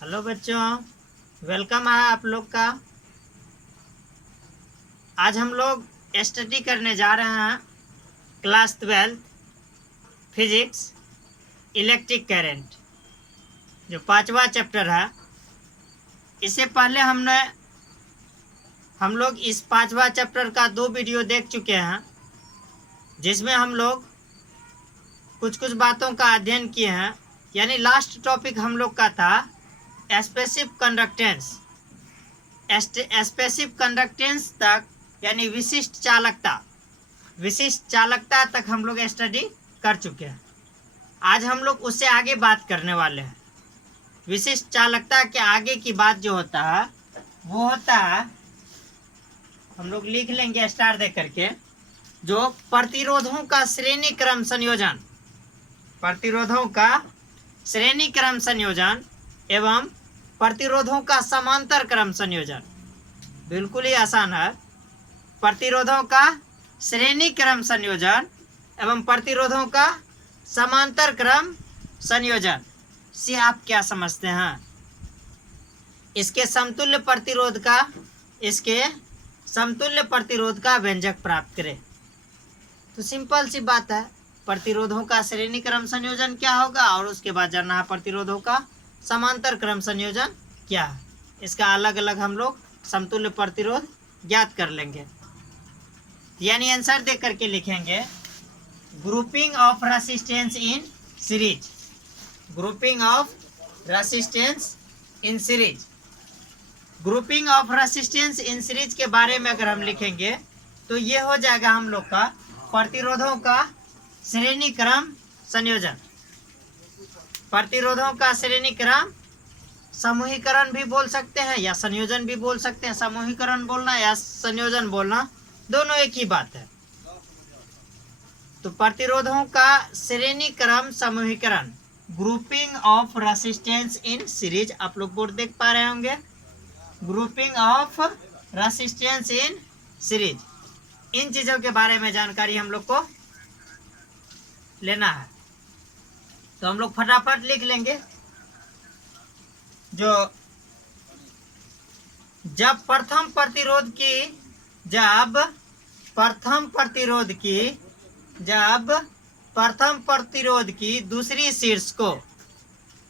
Hello बच्चों, welcome है आप लोग का। आज हम लोग स्टडी करने जा रहे हैं क्लास 12 फिजिक्स इलेक्ट्रिक करंट, जो 5वां चैप्टर है। इससे पहले हम लोग इस 5वां चैप्टर का 2 वीडियो देख चुके हैं, जिसमें हम लोग कुछ बातों का अध्ययन किए हैं। यानी लास्ट टॉपिक हम लोग का था स्पेसिव कंडक्टेंस। स्पेसिव कंडक्टेंस तक यानी विशिष्ट चालकता तक हम लोग स्टडी कर चुके हैं। आज हम लोग उससे आगे बात करने वाले हैं। विशिष्ट चालकता के आगे की बात जो होता है वो होता है, हम लोग लिख लेंगे स्टार दे करके, जो प्रतिरोधों का श्रेणी क्रम संयोजन, प्रतिरोधों का श्रेणी क्रम संयोजन एवं प्रतिरोधों का समांतर क्रम संयोजन। बिल्कुल ही आसान है। प्रतिरोधों का श्रेणी क्रम संयोजन एवं प्रतिरोधों का समांतर क्रम संयोजन से आप क्या समझते हैं? इसके समतुल्य प्रतिरोध का व्यंजक प्राप्त करें। तो सिंपल सी बात है, प्रतिरोधों का श्रेणी क्रम संयोजन क्या होगा और उसके बाद जानना है प्रतिरोधों का समांतर क्रम संयोजन क्या है। इसका अलग अलग हम लोग समतुल्य प्रतिरोध ज्ञात कर लेंगे। यानी आंसर दे करके लिखेंगे grouping of resistance in series. Grouping of resistance in series. Grouping of resistance in series के बारे में अगर हम लिखेंगे तो ये हो जाएगा हम लोग का प्रतिरोधों का श्रेणी क्रम संयोजन। प्रतिरोधों का श्रेणी क्रम समूहीकरण भी बोल सकते हैं या संयोजन भी बोल सकते हैं। समूहीकरण बोलना या संयोजन बोलना दोनों एक ही बात है। तो प्रतिरोधों का श्रेणी क्रम समूहीकरण, grouping of resistance in series, आप लोग बोर्ड देख पा रहे होंगे। Grouping of resistance in series, इन चीजों के बारे में जानकारी हम लोग को लेना है। तो हम लोग फटाफट लिख लेंगे, जो जब प्रथम प्रतिरोध की दूसरी शीर्ष को,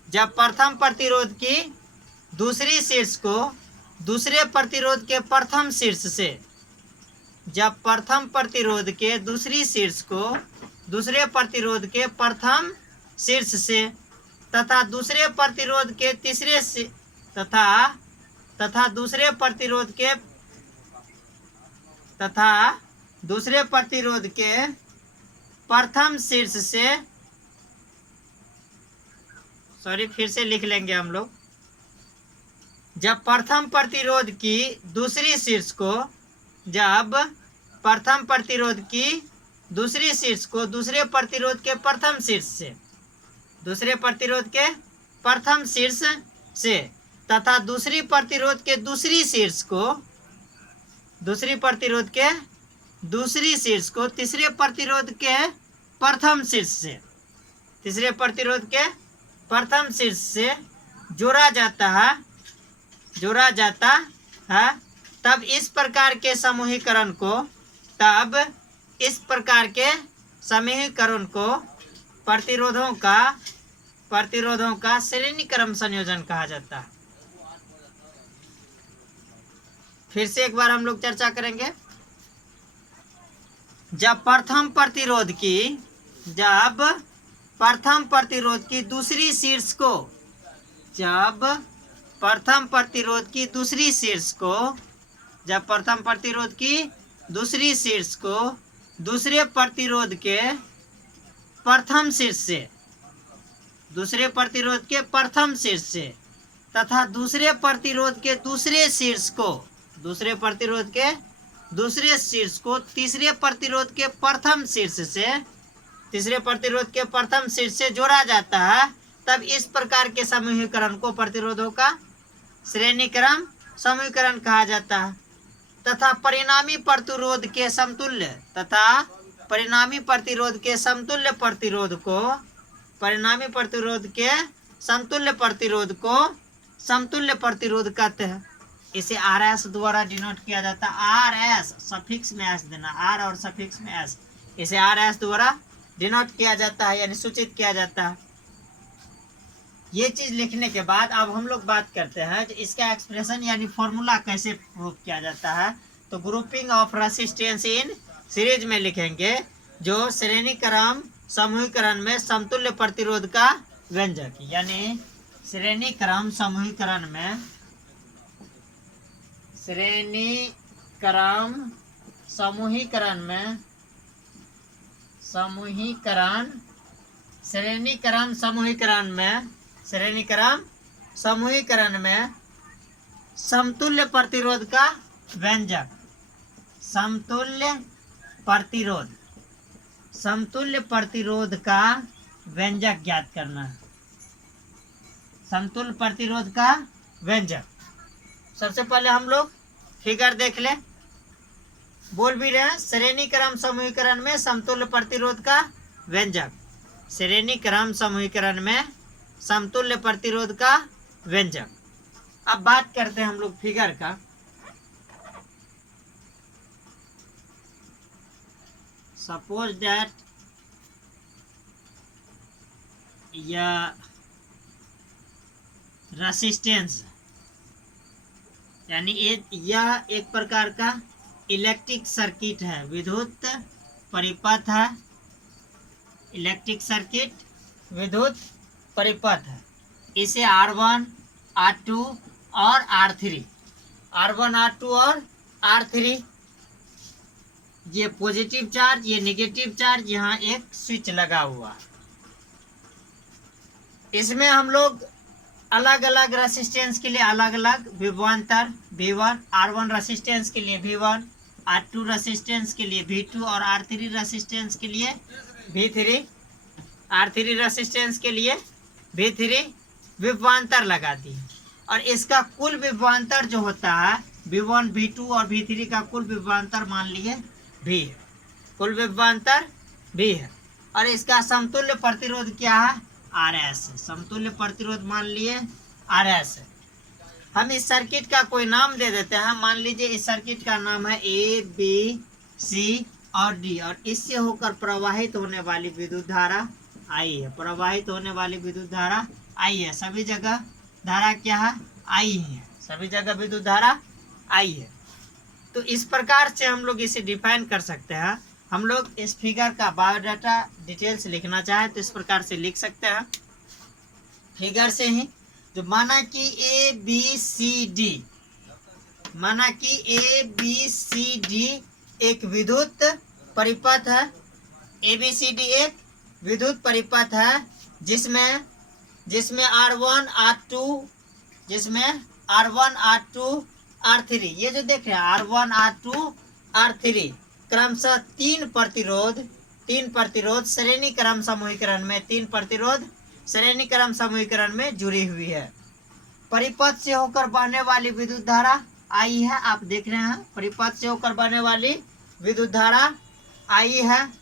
जब प्रथम प्रतिरोध की दूसरी शीर्ष को दूसरे प्रतिरोध के प्रथम शीर्ष से, जब प्रथम प्रतिरोध के दूसरी शीर्ष को दूसरे प्रतिरोध के प्रथम शीर्ष से तथा दूसरे प्रतिरोध के तीसरे तथा दूसरे प्रतिरोध के प्रथम शीर्ष से, फिर से लिख लेंगे हम लोग। जब प्रथम प्रतिरोध की दूसरी शीर्ष को, जब प्रथम प्रतिरोध की दूसरी शीर्ष को दूसरे प्रतिरोध के प्रथम शीर्ष से, दूसरे प्रतिरोध के प्रथम शीर्ष से तथा दूसरी प्रतिरोध के दूसरी शीर्ष को, दूसरी प्रतिरोध के दूसरी शीर्ष को तीसरे प्रतिरोध के प्रथम शीर्ष से, तीसरे प्रतिरोध के प्रथम शीर्ष से जोड़ा जाता है, तब इस प्रकार के समूहीकरण को प्रतिरोधों का श्रेणी क्रम संयोजन कहा जाता है। फिर से एक बार हम लोग चर्चा करेंगे। जब प्रथम प्रतिरोध की दूसरी शीर्ष को, जब प्रथम प्रतिरोध की दूसरी शीर्ष को, जब प्रथम प्रतिरोध की दूसरी शीर्ष को दूसरे प्रतिरोध के प्रथम शीर्ष से, दूसरे प्रतिरोध के प्रथम शीर्ष से तथा दूसरे प्रतिरोध के दूसरे शीर्ष को, दूसरे प्रतिरोध के दूसरे शीर्ष को तीसरे प्रतिरोध के प्रथम शीर्ष से, तीसरे प्रतिरोध के प्रथम शीर्ष से जोड़ा जाता है, तब इस प्रकार के समूहीकरण को प्रतिरोधों का श्रेणी क्रम समूहीकरण कहा जाता है। तथा परिणामी प्रतिरोध के समतुल्य, तथा परिणामी प्रतिरोध के समतुल्य प्रतिरोध को, परिणामी प्रतिरोध के समतुल्य प्रतिरोध को समतुल्य प्रतिरोध कहते हैं। इसे आर एस द्वारा डिनोट किया जाता है। आर एस सफिक्स में एस देना, आर और सफिक्स में एस, इसे आर एस द्वारा डिनोट किया जाता है, यानी सूचित किया जाता है। ये चीज लिखने के बाद अब हम लोग बात करते हैं कि इसका एक्सप्रेशन यानी फॉर्मूला कैसे प्रूव किया जाता है। तो grouping of resistance in series में लिखेंगे, जो श्रेणी क्रम समूहीकरण में समतुल्य प्रतिरोध का व्यंजक, यानी श्रेणी क्रम समूहीकरण में, श्रेणी क्रम समूहीकरण में, श्रेणी क्रम समूहीकरण में समतुल्य प्रतिरोध का व्यंजक, समतुल्य प्रतिरोध का व्यंजक ज्ञात करना है। समतुल्य प्रतिरोध का व्यंजक, सबसे पहले हम लोग फिगर देख ले, बोल भी रहे हैं, श्रेणी क्रम समूहीकरण में समतुल्य प्रतिरोध का व्यंजक, श्रेणी क्रम समूहीकरण में समतुल्य प्रतिरोध का व्यंजक। अब बात करते हैं हम लोग फिगर का। सपोज दैट यह रेसिस्टेंस, यानी यह एक प्रकार का इलेक्ट्रिक सर्किट है, विद्युत परिपथ है, इलेक्ट्रिक सर्किट विद्युत परिपथ है। इसे R1, R2 और R3, R1, R2 और R3, ये पॉजिटिव चार्ज, ये नेगेटिव चार्ज, यहाँ एक स्विच लगा हुआ। इसमें हम लोग अलग अलग रेसिस्टेंस के लिए अलग अलग विभवांतर V1, R1 रेसिस्टेंस के लिए V1, R2 रेसिस्टेंस के लिए V2 और R3 रेसिस्टेंस के लिए V3, R3 रेसिस्टेंस के लिए V3 विभवांतर लगा दी। और इसका कुल विभवांतर जो होता है V1, V2 और V3 का कुल विभवांतर मान लिए V, कुल विभवांतर V है। और इसका समतुल्य प्रतिरोध क्या है? RS, समतुल्य प्रतिरोध मान लिए RS है। हम इस सर्किट का कोई नाम दे देते हैं, मान लीजिए इस सर्किट का नाम है A, B, C और D, और इससे होकर प्रवाहित होने वाली विद्युत धारा I है, प्रवाहित होने वाली विद्युत धारा I है। सभी जगह धारा क्या है? I है, सभी जगह विद्युत धारा I है। तो इस प्रकार से हम लोग इसे डिफाइन कर सकते हैं। हम लोग इस फिगर का बायोडाटा डिटेल्स लिखना चाहे तो इस प्रकार से लिख सकते हैं, फिगर से ही। जो माना कि A, B, C, D, माना कि A, B, C, D एक विद्युत परिपथ है, ABCD एक विद्युत परिपथ है, जिसमें R1, R2, R3, ये जो देख रहे हैं R1, R2, R3 क्रमशः तीन प्रतिरोध श्रेणी क्रम समूहीकरण में, तीन प्रतिरोध श्रेणी क्रम समूहीकरण में जुड़ी हुई है। परिपथ से होकर बहने वाली विद्युत धारा I है, आप देख रहे हैं परिपथ से होकर बहने वाली विद्युत धारा I है।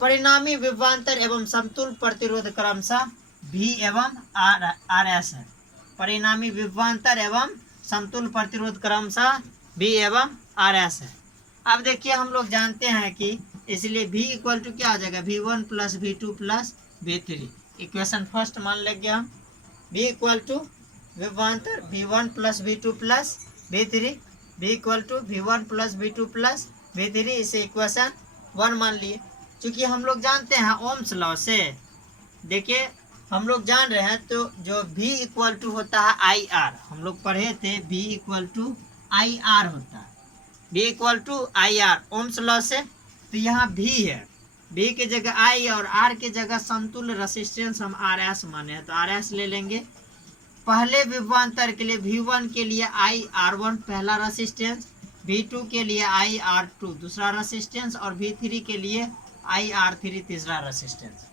परिणामी विभवांतर एवं समतुल्य प्रतिरोध क्रमशः V एवं RS है। परिणामी विभवांतर एवं समतुल्य प्रतिरोध क्रमशः V एवं RS है। अब देखिए हम लोग जानते हैं कि इसलिए V इक्वल टू क्या हो जाएगा? V1 plus V2 plus V3, equation first मान लेंगे हम। V इक्वल टू विभवांतर V1 plus V2 plus V3, V equal to V1 plus V2 plus V3, इसे इक्वेशन 1 मान लिए। क्योंकि हम लोग जानते हैं ओम्स लॉ से, देखिए हम लोग जान रहे हैं, तो जो V इक्वल टू होता है IR, हम लोग पढ़े थे V इक्वल टू IR होता है, V equal to IR Ohm's law से। तो यहाँ V है, V की जगह I और R की जगह समतुल्य रेसिस्टेंस हम RS माने हैं, तो RS ले लेंगे। पहले विभवांतर के लिए V1 के लिए IR1 पहला रेसिस्टेंस, V2 के लिए IR2 दूसरा रेसिस्टेंस और V3 के लिए IR3 तीसरा रेसिस्टेंस।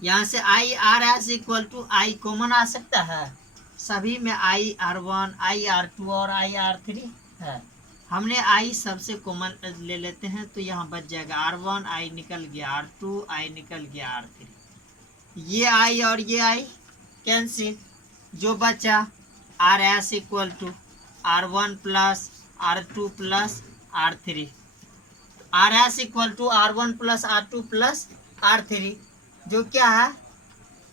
यहाँ से IRS equal to I common आ सकता है, सभी में IR1, IR2 और IR3 है। हमने I सबसे कॉमन ले लेते हैं, तो यहाँ बच जाएगा R1, I निकल गया R2, I निकल गया R3, ये I और ये I कैंसिल, जो बचा RS equal to R1 plus R2 plus R3, RS equal to R1 plus R2 plus R3, जो क्या है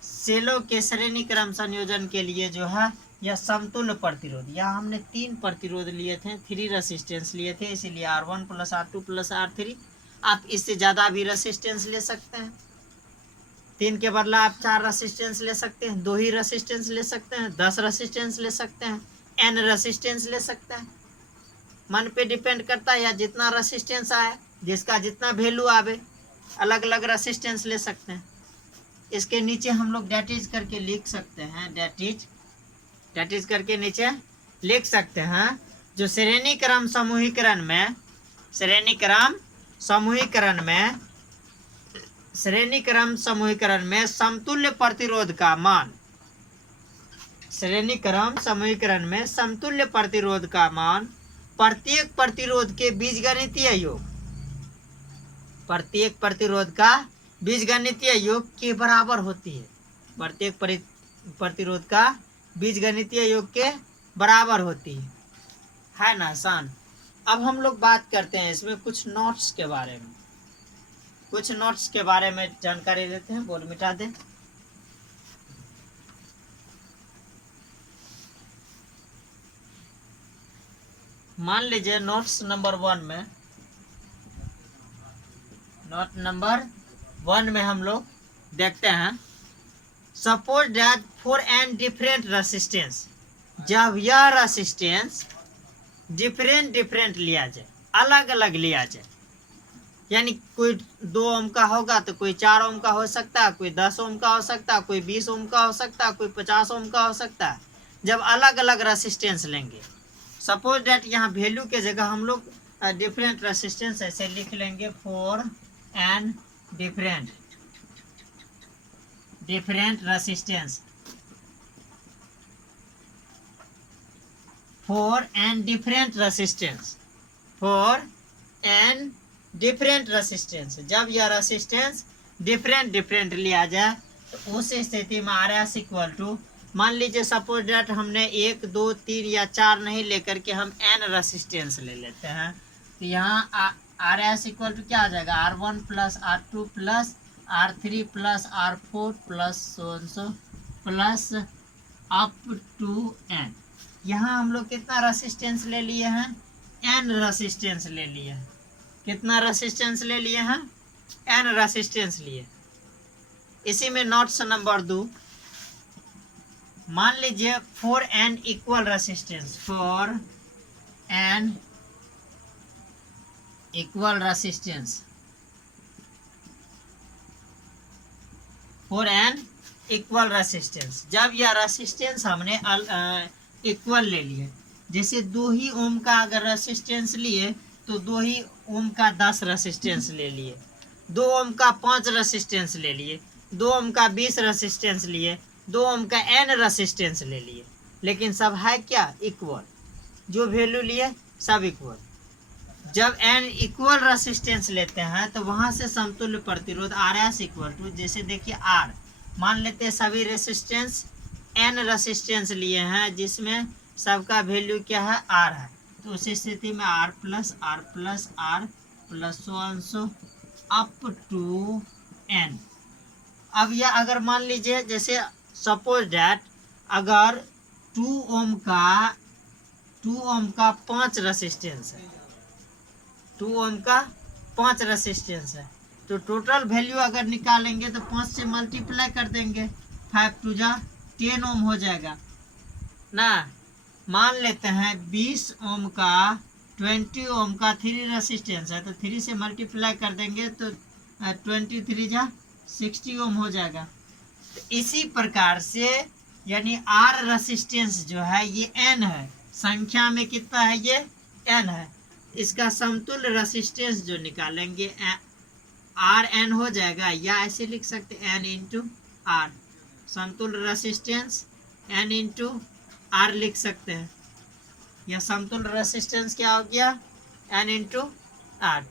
सेलों के श्रेणी क्रम संयोजन के लिए जो है यह समतुल्य प्रतिरोध। यहाँ हमने 3 प्रतिरोध लिए थे, 3 रेसिस्टेंस लिए थे, इसीलिए R1 plus R2 plus R3। आप इससे ज़्यादा भी रेसिस्टेंस ले सकते हैं, 3 के बदला आप 4 रेसिस्टेंस ले सकते हैं, 2 ही रेसिस्टेंस ले सकते हैं, 10 रेसिस्टेंस ले सकते हैं, n रेसिस्टेंस ले सकते हैं। मन पे डिपेंड करता है, या जितना रेसिस्टेंस आए, जिसका जितना वैल्यू आवे, अलग अलग रेसिस्टेंस ले सकते हैं। इसके नीचे हम लोग डेट करके लिख सकते हैं, डेट करके नीचे लिख सकते हैं, जो श्रेणी क्रम समूहीकरण में समतुल्य प्रतिरोध का मान, श्रेणी क्रम समूहीकरण में समतुल्य प्रतिरोध का मान प्रत्येक प्रतिरोध के बीजगणितीय योग, प्रत्येक प्रतिरोध का बीजगणितीय योग के बराबर होती है। प्रत्येक प्रतिरोध का बीजगणितीय योग के बराबर होती है ना आसान। अब हम लोग बात करते हैं इसमें कुछ नोट्स के बारे में, कुछ नोट्स के बारे में जानकारी लेते हैं। बोल मिटा दे। मान लीजिए नोट्स नंबर 1 में, नोट नंबर 1 में हम लोग देखते हैं, suppose that for N different resistance, जब यह रेसिस्टेंस डिफरेंट लिया जाए, अलग अलग लिया जाए, यानी कोई 2 ओम का होगा तो कोई 4 ओम का हो सकता है, कोई 10 ओम का हो सकता है, कोई 20 ओम का हो सकता है, कोई 50 ओम का हो सकता है। जब अलग अलग रेसिस्टेंस लेंगे, सपोज दैट यहाँ वैल्यू के जगह हम लोग डिफरेंट रेसिस्टेंस ऐसे लिख लेंगे, for N different resistance, for N different resistance. जब यह रेसिस्टेंस डिफरेंट लिया जाए तो उस स्थिति में RS इक्वल टू, मान लीजिए सपोज डेट हमने 1 2 3 या 4 नहीं लेकर के हम n रेसिस्टेंस ले लेते हैं, तो यहाँ RS इक्वल टू क्या आ जाएगा, R1 plus R2 plus R3 plus R4 plus so plus up to n। यहाँ हम लोग कितना रेसिस्टेंस ले लिए हैं, n रेसिस्टेंस ले लिए हैं। कितना रेसिस्टेंस ले लिए हैं, n रेसिस्टेंस लिए। इसी में नोट्स नंबर 2, मान लीजिए for N equal resistance, for N equal resistance, for N equal resistance. जब यह रेसिस्टेंस हमने इक्वल ले लिए, जैसे 2 ही ओम का अगर रेसिस्टेंस लिए तो 2 ही ओम का 10 रेसिस्टेंस ले लिए, 2 ओम का 5 रेसिस्टेंस ले लिए, 2 ओम का 20 रेसिस्टेंस लिए, 2 ओम का n रेसिस्टेंस ले लिए, लेकिन सब है क्या, इक्वल। जो वैल्यू लिए सब इक्वल। जब n इक्वल रेसिस्टेंस लेते हैं तो वहां से समतुल्य प्रतिरोध RS इक्वल टू, जैसे देखिए R, मान लेते हैं सभी रेसिस्टेंस n रेसिस्टेंस लिए हैं, जिसमें सबका वैल्यू क्या है, R है, तो उस स्थिति में R plus R so up to n। अब यह अगर मान लीजिए, जैसे सपोज डैट अगर 2 ओम का 5 रेसिस्टेंस है, 2 ओम का 5 रेसिस्टेंस है, तो टोटल वैल्यू अगर निकालेंगे तो 5 से मल्टीप्लाई कर देंगे, 5 टू जा 10 ओम हो जाएगा ना। मान लेते हैं 20 ओम का 20 ओम का 3 रेसिस्टेंस है, तो 3 से मल्टीप्लाई कर देंगे तो 23 जा 60 ओम हो जाएगा। तो इसी प्रकार से यानी R रेसिस्टेंस जो है ये n है, संख्या में कितना है, ये n है। इसका समतुल्य रेसिस्टेंस जो निकालेंगे RN हो जाएगा, या ऐसे लिख सकते n इंटू R, समतुल्य रेसिस्टेंस n इंटू R लिख सकते हैं। यह समतुल्य रेसिस्टेंस क्या हो गया, n इंटू R।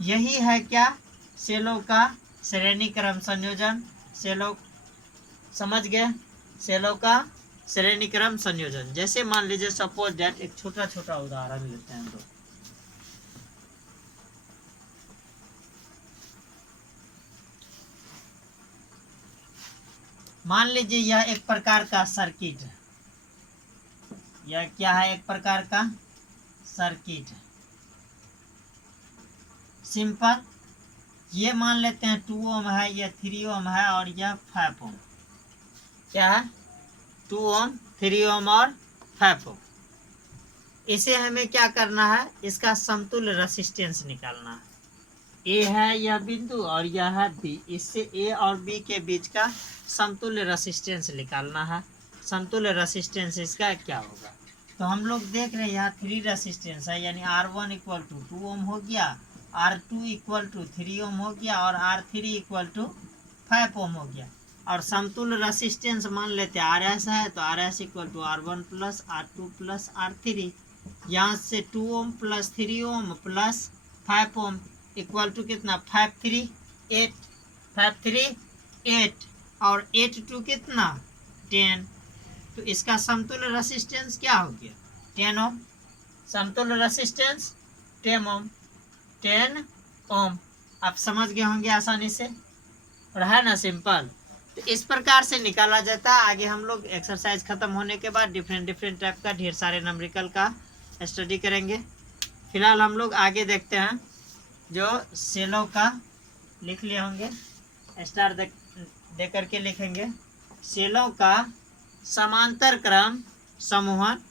यही है क्या, सेलों का श्रेणी क्रम संयोजन। सेलों समझ गए, सेलों का श्रेणी क्रम संयोजन। जैसे मान लीजिए सपोज दैट, एक छोटा छोटा उदाहरण लेते हैं हम लोग। मान लीजिए यह एक प्रकार का सर्किट है। यह क्या है? एक प्रकार का सर्किट है, सिंपल। ये मान लेते हैं 2 ओम है, यह 3 ओम है और यह 5 ओम। क्या है? 2 ओम, 3 ओम और 5 ओम। इसे हमें क्या करना है? इसका समतुल्य रेसिस्टेंस निकालना है। ए है यह बिंदु और यह है बी। इससे ए और बी के बीच का समतुल्य रेसिस्टेंस निकालना है। समतुल्य रेसिस्टेंस इसका क्या होगा? तो हम लोग देख रहे हैं यहाँ 3 रेसिस्टेंस है, यानी R1 इक्वल टू 2 ओम हो गया, R2 इक्वल टू 3 ओम हो गया और R3 इक्वल टू 5 ओम हो गया। और समतुल्य रेसिस्टेंस मान लेते हैं RS है, तो RS equal to R1 plus R2 plus R3। यहाँ से 2 ohm plus 3 ohm plus 5 ohm equal to कितना? 5 3 8, 5 3 8 और 8 2 कितना? 10। तो इसका समतुल्य रेसिस्टेंस क्या हो गया? 10 ओम। समतुल्य रेसिस्टेंस 10 ओम, 10 ओम। आप समझ गए होंगे आसानी से, और है ना सिंपल। तो इस प्रकार से निकाला जाता है। आगे हम लोग एक्सरसाइज खत्म होने के बाद डिफरेंट टाइप का ढेर सारे नंबरिकल का स्टडी करेंगे। फिलहाल हम लोग आगे देखते हैं। जो सेलों का लिख लिए होंगे, स्टार दे करके लिखेंगे। सेलों का समांतर क्रम समूहन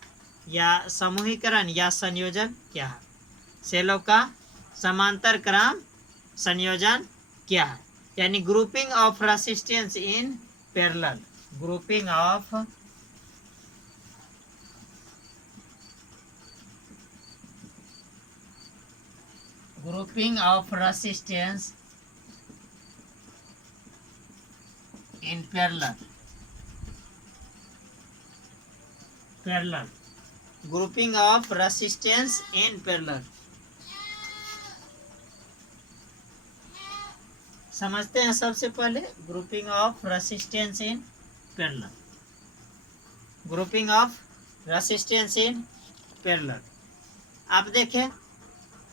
या समूहीकरण या संयोजन क्या है? सेलों का समांतर क्रम संयोजन क्या है? यानी grouping of resistance in parallel. Grouping of resistance in parallel. Grouping of resistance in parallel. समझते हैं सबसे पहले grouping of resistance in parallel. Grouping of resistance in parallel. आप देखें,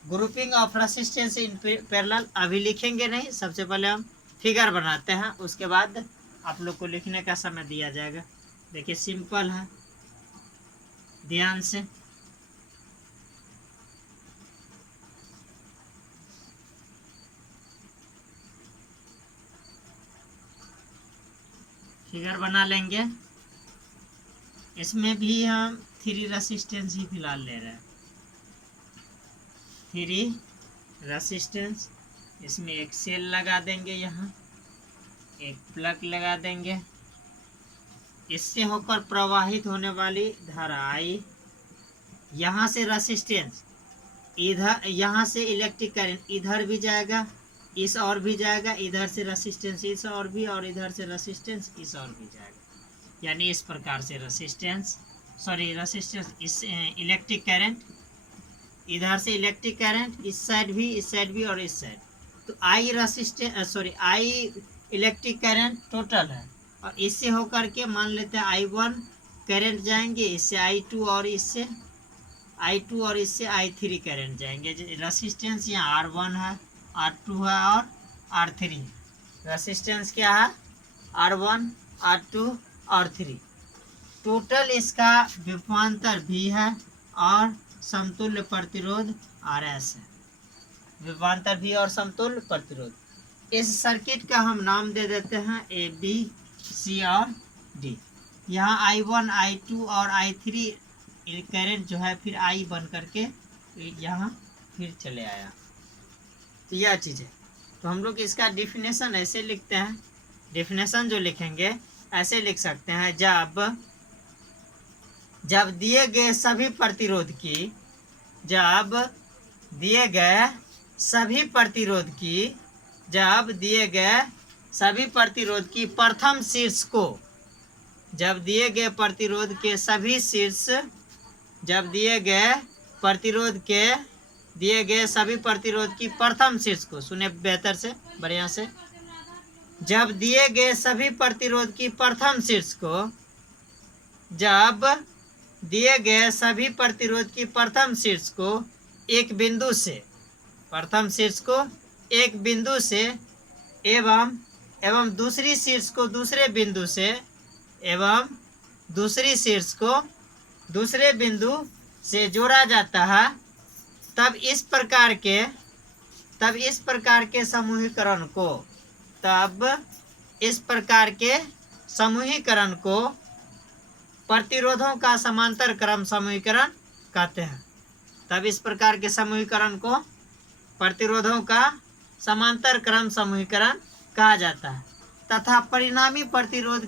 grouping of resistance in parallel अभी लिखेंगे नहीं, सबसे पहले हम फिगर बनाते हैं, उसके बाद आप लोग को लिखने का समय दिया जाएगा। देखिए सिंपल है, ध्यान से। फिगर बना लेंगे। इसमें भी हम 3 रेसिस्टेंस ही फिलहाल ले रहे हैं। 3 रेसिस्टेंस। इसमें एक सेल लगा देंगे, यहाँ एक प्लग लगा देंगे। इससे होकर प्रवाहित होने वाली धारा आई, यहाँ से रेसिस्टेंस इधर, यहाँ से इलेक्ट्रिक करंट इधर भी जाएगा, इस और भी जाएगा, इधर से रेसिस्टेंस इस और भी, और इधर से रेसिस्टेंस इस और भी जाएगा। यानी इस प्रकार से रेसिस्टेंस इस इलेक्ट्रिक करंट, इधर से इलेक्ट्रिक करंट इस साइड भी और इस साइड। तो आई इलेक्ट्रिक करंट टोटल है, और इससे होकर के मान लेते हैं I1 करंट जाएंगे, इससे I2 और इससे I3 करंट जाएंगे। रेसिस्टेंस यहाँ R1 है, R2 है और R3। रेसिस्टेंस क्या है? R1, R2 और 3। टोटल इसका विभवांतर V है और समतुल्य प्रतिरोध RS है। विभवांतर V और समतुल्य प्रतिरोध। इस सर्किट का हम नाम दे देते हैं A, B, C और D। यहाँ I1, I2 और I3 करंट जो है फिर I बन करके यहाँ फिर चले आया। तो यह चीज़ है। तो हम लोग इसका डिफिनेशन ऐसे लिखते हैं। डिफिनेशन जो लिखेंगे ऐसे लिख सकते हैं, जब दिए गए सभी प्रतिरोध की, जब दिए गए सभी प्रतिरोध की प्रथम शीर्ष को, जब दिए गए प्रतिरोध के सभी शीर्ष, जब दिए गए सभी प्रतिरोध की प्रथम शीर्ष को, सुने बेहतर से, बढ़िया से, जब दिए गए सभी प्रतिरोध की प्रथम शीर्ष को, जब दिए गए सभी प्रतिरोध की प्रथम शीर्ष को एक बिंदु से, प्रथम शीर्ष को एक बिंदु से एवं दूसरी शीर्ष को दूसरे बिंदु से एवं दूसरी शीर्ष को दूसरे बिंदु से जोड़ा जाता है, तब इस प्रकार के समूहीकरण को प्रतिरोधों का समांतर क्रम समूहीकरण कहते हैं। तब इस प्रकार के समूहीकरण को प्रतिरोधों का समांतर क्रम समूहीकरण कहा जाता है तथा परिणामी प्रतिरोध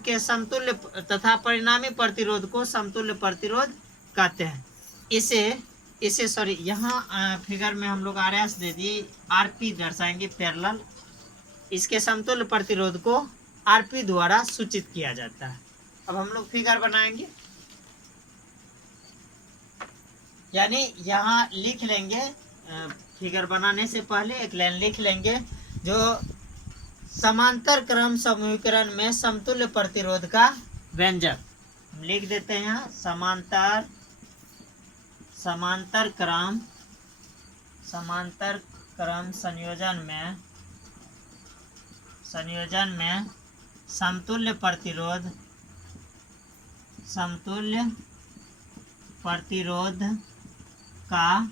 को समतुल्य प्रतिरोध कहते हैं। इसे सॉरी, यहाँ फिगर में हम लोग आरएस दे दिए, आरपी दर्शाएंगे पैरेलल। इसके समतुल्य प्रतिरोध को आरपी द्वारा सूचित किया जाता है। अब हम लोग फिगर बनाएंगे, यानी यहाँ लिख लेंगे, फिगर बनाने से पहले एक लाइन लिख लेंगे, जो समांतर क्रम समूहीकरण में समतुल्य प्रतिरोध का व्यंजक लिख देते हैं यहाँ। समांतर क्रम संयोजन में समतुल्य प्रतिरोध का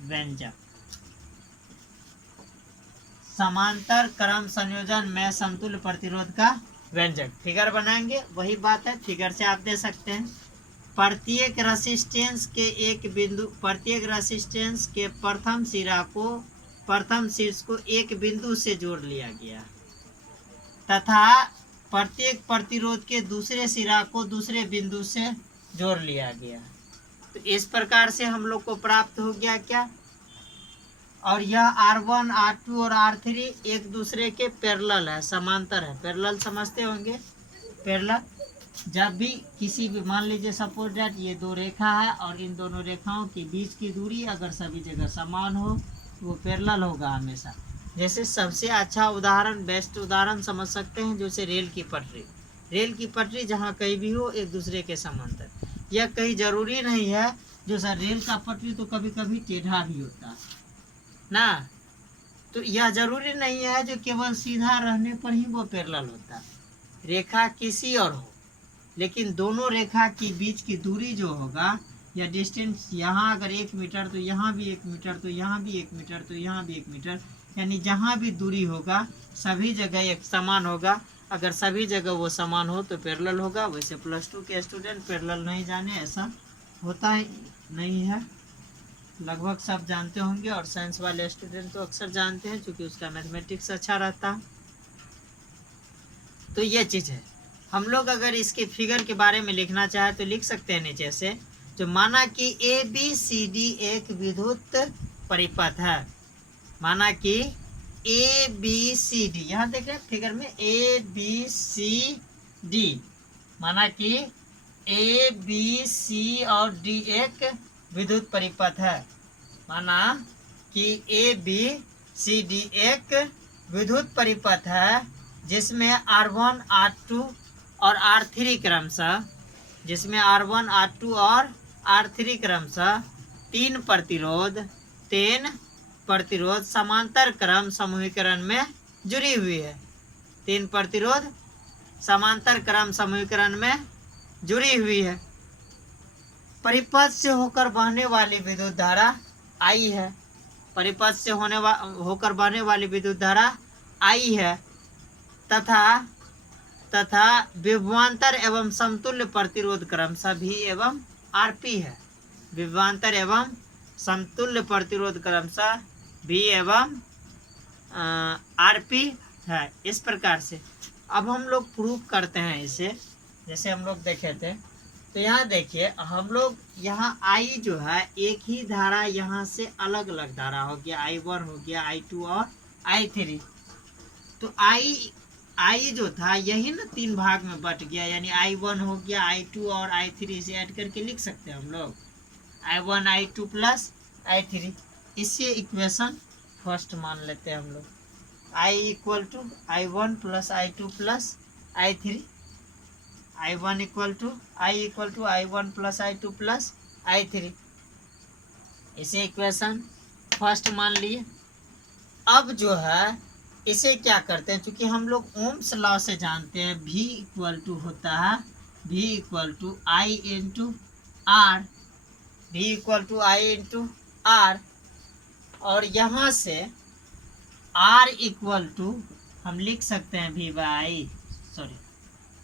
व्यंजक। समांतर क्रम संयोजन में समतुल्य प्रतिरोध का व्यंजक फिगर बनाएंगे। वही बात है, फिगर से आप दे सकते हैं। प्रत्येक रेसिस्टेंस के प्रथम शीर्ष को एक बिंदु से जोड़ लिया गया तथा प्रत्येक प्रतिरोध के दूसरे सिरा को दूसरे बिंदु से जोड़ लिया गया। तो इस प्रकार से हम लोग को प्राप्त हो गया क्या, और यह R1, R2 और R3 एक दूसरे के पैरेलल है, समांतर है। पैरेलल समझते होंगे, पैरेलल जब भी किसी भी, मान लीजिए सपोज दैट ये दो रेखा है और इन दोनों रेखाओं के बीच की दूरी अगर सभी जगह समान हो तो वो पैरेलल होगा हमेशा। जैसे सबसे अच्छा उदाहरण, बेस्ट उदाहरण समझ सकते हैं, जैसे रेल की पटरी जहाँ कहीं भी हो एक दूसरे के समांतर। यह कहीं जरूरी नहीं है, जो सर रेल का पटरी तो कभी कभी टेढ़ा भी होता है ना, तो यह जरूरी नहीं है जो केवल सीधा रहने पर ही वो पैरेलल होता है। रेखा किसी और हो, लेकिन दोनों रेखा के बीच की दूरी जो होगा, या डिस्टेंस, यहाँ अगर 1 मीटर तो यहाँ भी 1 मीटर, तो यहाँ भी 1 मीटर, तो यहाँ भी 1 मीटर, यानी जहाँ भी दूरी होगा सभी जगह एक समान होगा। अगर सभी जगह वो समान हो तो पैरेलल होगा। वैसे +2 के स्टूडेंट पैरेलल नहीं जाने, ऐसा होता ही नहीं है, लगभग सब जानते होंगे, और साइंस वाले स्टूडेंट तो अक्सर जानते हैं क्योंकि उसका मैथमेटिक्स अच्छा रहता है। तो ये चीज़ है। हम लोग अगर इसके फिगर के बारे में लिखना चाहे तो लिख सकते हैं नीचे से, जो माना कि ABCD एक विद्युत परिपथ है। माना कि ABCD, यहाँ देख रहे हैं फिगर में ABCD, माना कि ABC और D एक विद्युत परिपथ है। माना कि ABCD एक विद्युत परिपथ है जिसमें R1, R2 और R3 क्रमशः तीन प्रतिरोध समांतर क्रम समूहीकरण में जुड़ी हुई है। तीन प्रतिरोध समांतर क्रम समूहीकरण में जुड़ी हुई है। परिपथ से होकर बहने वाली विद्युत धारा I है। परिपथ से होकर बहने वाली विद्युत धारा I है तथा विभवांतर एवं समतुल्य प्रतिरोध क्रमशः V एवं RP है। विभवांतर एवं समतुल्य प्रतिरोध क्रमशः V एवं RP है। इस प्रकार से अब हम लोग प्रूफ करते हैं इसे, जैसे हम लोग देखे थे। तो यहाँ देखिए, हम लोग यहाँ I जो है एक ही धारा, यहाँ से अलग अलग धारा हो गया, I1 हो गया, I2 और I3। तो I जो था यही ना 3 भाग में बट गया, यानी I1 हो गया, I2 और I3, इसे ऐड करके लिख सकते हैं हम लोग I1 I2 प्लस I3। इससे इक्वेशन फर्स्ट मान लेते हैं हम लोग, I = I1 plus I2 plus I3। I1 equal to I1 plus I2 plus I3, इसे इक्वेशन फर्स्ट मान लिए। अब जो है इसे क्या करते हैं, क्योंकि हम लोग ओम्स लॉ से जानते हैं V इक्वल टू होता है V equal to I into R, V equal to I into R, और यहाँ से R इक्वल टू हम लिख सकते हैं V by I, sorry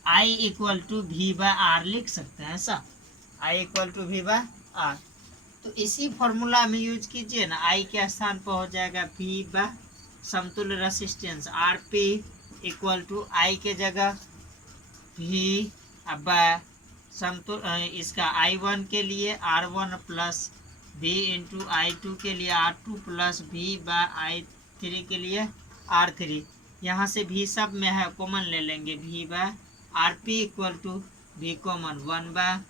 I equal to V by R लिख सकते हैं ऐसा, I equal to V by R. तो इसी फॉर्मूला में यूज कीजिए ना, I के स्थान पर हो जाएगा V बाय समतुल्य resistance R P equal to I के जगह V बाय समतुल्य इसका I1 के लिए R1 plus V into I2 के लिए R2 plus V bye I3 के लिए R3। यहाँ से V सब में है, कॉमन ले लेंगे, V by R P equal to V common 1 by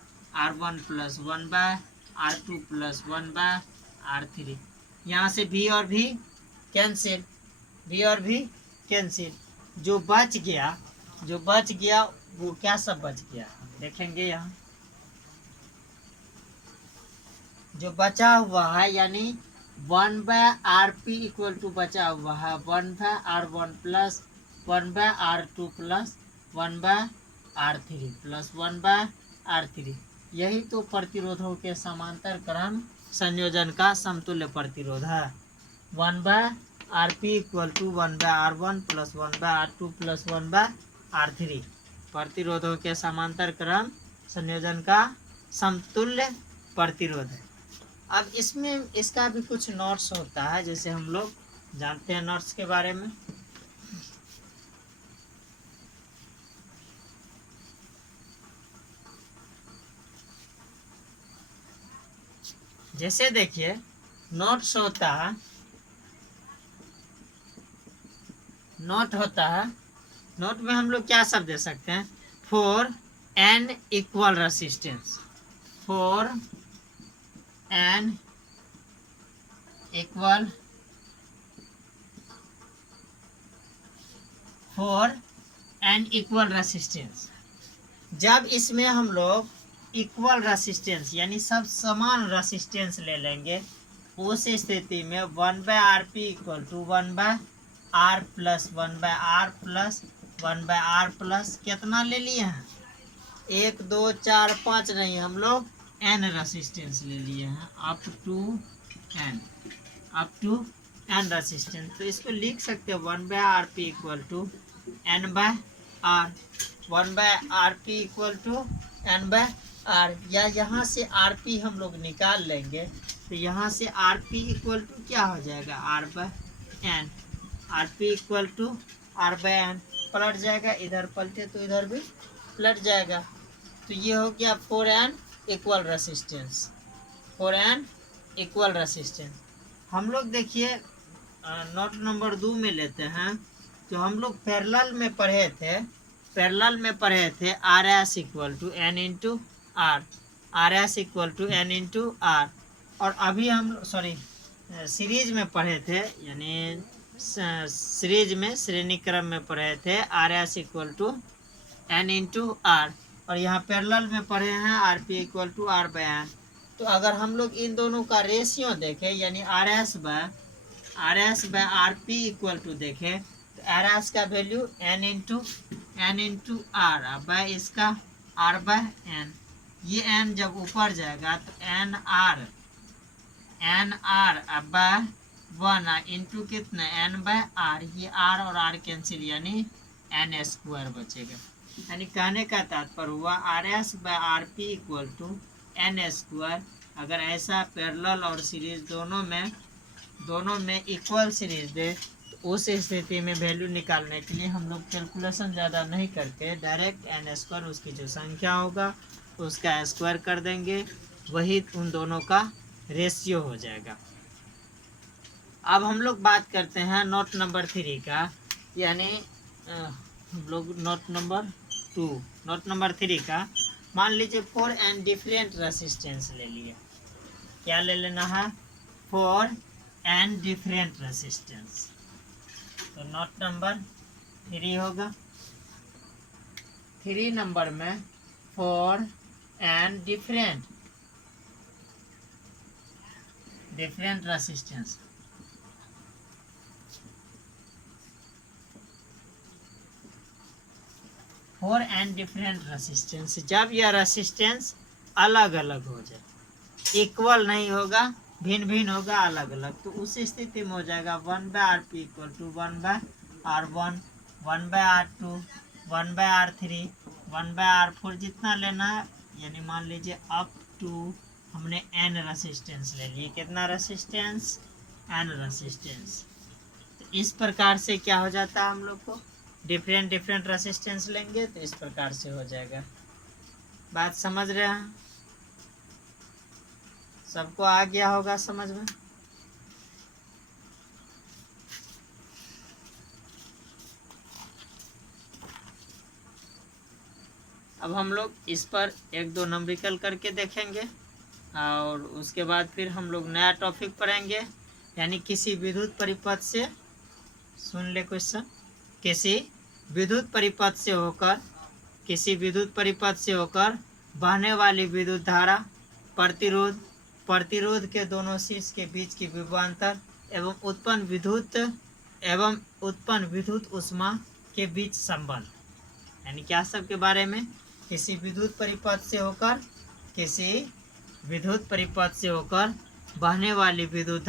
R1 plus 1 by R2 plus 1 by R3। यहाँ से V और V कैंसिल, V और V कैंसिल, जो बच गया वो क्या सब बच गया देखेंगे। यहाँ जो बचा हुआ है यानी 1 by R P equal to बचा हुआ है 1 by R1 plus 1 by R2 plus 1 by R3 plus 1 by R3। यही तो प्रतिरोधों के समांतर क्रम संयोजन का समतुल्य प्रतिरोध है। 1 by R P equal to 1 by R1 plus 1 by R2 plus 1 by R3 प्रतिरोधों के समांतर क्रम संयोजन का समतुल्य प्रतिरोध है। अब इसमें इसका भी कुछ नोट्स होता है, जैसे हम लोग जानते हैं नोट्स के बारे में। जैसे देखिए नोट्स होता है, नोट में हम लोग क्या सब दे सकते हैं, for N equal resistance, for N equal resistance. जब इसमें हम लोग इक्वल रेसिस्टेंस यानी सब समान रेसिस्टेंस ले लेंगे, उस स्थिति में 1 by R P equal to 1 by R plus 1 by R plus 1 by R plus कितना ले लिए हैं, 1 2 4 5 नहीं, हम लोग एन रेसिस्टेंस ले लिए हैं, अप टू एन रेसिस्टेंस। तो इसको लिख सकते हैं 1 by R P equal to N by R, 1 by R P equal to N by R, या यहाँ से आर पी हम लोग निकाल लेंगे, तो यहाँ से आर पी इक्वल टू क्या हो जाएगा, R by N, R P equal to R by N, पलट जाएगा, इधर पलटे तो इधर भी पलट जाएगा। तो ये हो गया for N equal resistance, for N equal resistance. हम लोग देखिए नोट नंबर 2 में लेते हैं, तो हम लोग पैरेलल में पढ़े थे R S equal to N into R, R S equal to N into R, और अभी हम सीरीज में पढ़े थे, यानी सीरीज में श्रेणी क्रम में पढ़े थे R S equal to N into R, और यहाँ पैरेलल में पढ़े हैं R P equal to R by N. तो अगर हम लोग इन दोनों का रेशियो देखें, यानी R S by R P equal to देखें, तो आर एस का value N into R by इसका आर बाय एन, ये एन जब ऊपर जाएगा तो एन आर बाय 1 इंटू कितना एन बाय आर, ये आर और आर कैंसिल यानी एन स्क्वायर बचेगा। यानी कहने का तात्पर्य हुआ R S by R P equal to N square. अगर ऐसा पैरेलल और सीरीज दोनों में इक्वल सीरीज दे, तो उस स्थिति में वैल्यू निकालने के लिए हम लोग कैलकुलेशन ज़्यादा नहीं करके डायरेक्ट एन स्क्वायर उसकी जो संख्या होगा उसका स्क्वायर कर देंगे, वही उन दोनों का रेशियो हो जाएगा। अब हम लोग बात करते हैं नोट नंबर 3 का, यानी हम लोग नोट नंबर 3 का मान लीजिए फॉर एन डिफरेंट रेसिस्टेंस ले लिए। क्या ले लेना है, फॉर एन डिफरेंट रेसिस्टेंस, तो नोट नंबर 3 होगा। 3 नंबर में for and different resistance. For and different resistance, जब यह रेसिस्टेंस अलग अलग हो जाए, इक्वल नहीं होगा, भिन्न भिन्न होगा, अलग अलग, तो उस स्थिति में हो जाएगा 1/Rp equal to 1/R1, 1/R2, 1/R3, 1/R4 जितना लेना है, यानी मान लीजिए अप टू हमने n रेसिस्टेंस ले लिए। कितना रेसिस्टेंस? n resistance. तो इस प्रकार से क्या हो जाता है, हम लोग को डिफरेंट रेसिस्टेंस लेंगे तो इस प्रकार से हो जाएगा। बात समझ रहे हैं? सबको आ गया होगा समझ में? अब हम लोग इस पर एक दो नंबरिकल करके देखेंगे और उसके बाद फिर हम लोग नया टॉपिक पढ़ेंगे, यानी किसी विद्युत परिपथ से, सुन ले क्वेश्चन, किसी विद्युत परिपथ से होकर बहने वाली विद्युत धारा प्रतिरोध के दोनों शीर्ष के बीच की विभवांतर एवं उत्पन्न विद्युत ऊष्मा के बीच संबंध, यानी क्या सब के बारे में, किसी विद्युत परिपथ से होकर बहने वाली विद्युत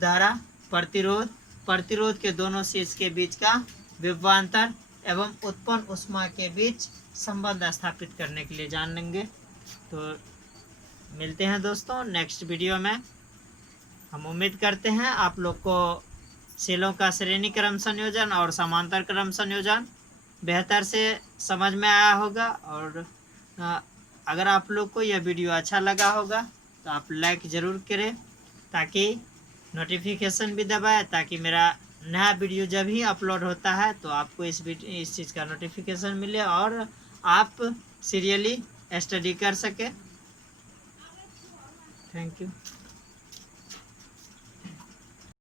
धारा, प्रतिरोध के दोनों शीर्ष के बीच का विभवांतर एवं उत्पन्न ऊष्मा के बीच संबंध स्थापित करने के लिए जान लेंगे। तो मिलते हैं दोस्तों नेक्स्ट वीडियो में। हम उम्मीद करते हैं आप लोग को सेलों का श्रेणी क्रम संयोजन और समांतर क्रम संयोजन बेहतर से समझ में आया होगा, और अगर आप लोग को यह वीडियो अच्छा लगा होगा तो आप लाइक ज़रूर करें, ताकि नोटिफिकेशन भी दबाए, ताकि मेरा नया वीडियो जब ही अपलोड होता है तो आपको इस चीज़ का नोटिफिकेशन मिले और आप सीरियली स्टडी कर सके। Thank you.